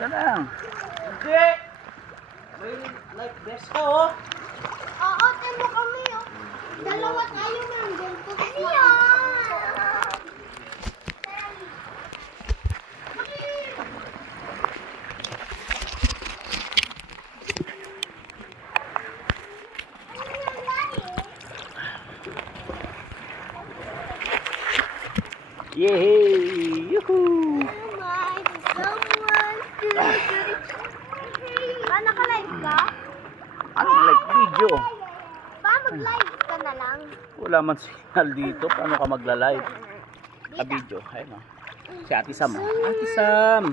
ka lang. Hindi! May life vest ka, oh. Oo, temo kami, oh. Dalawa tayo ng ganito. Ano yan? Yehey! Yuhuu! Naka-live ka? Ano like video? Pa, mag-live ka na lang. Wala man signal dito. Paano ka magla-live? Ka video. Ayun o. Si Ate Sam. Ate Sam!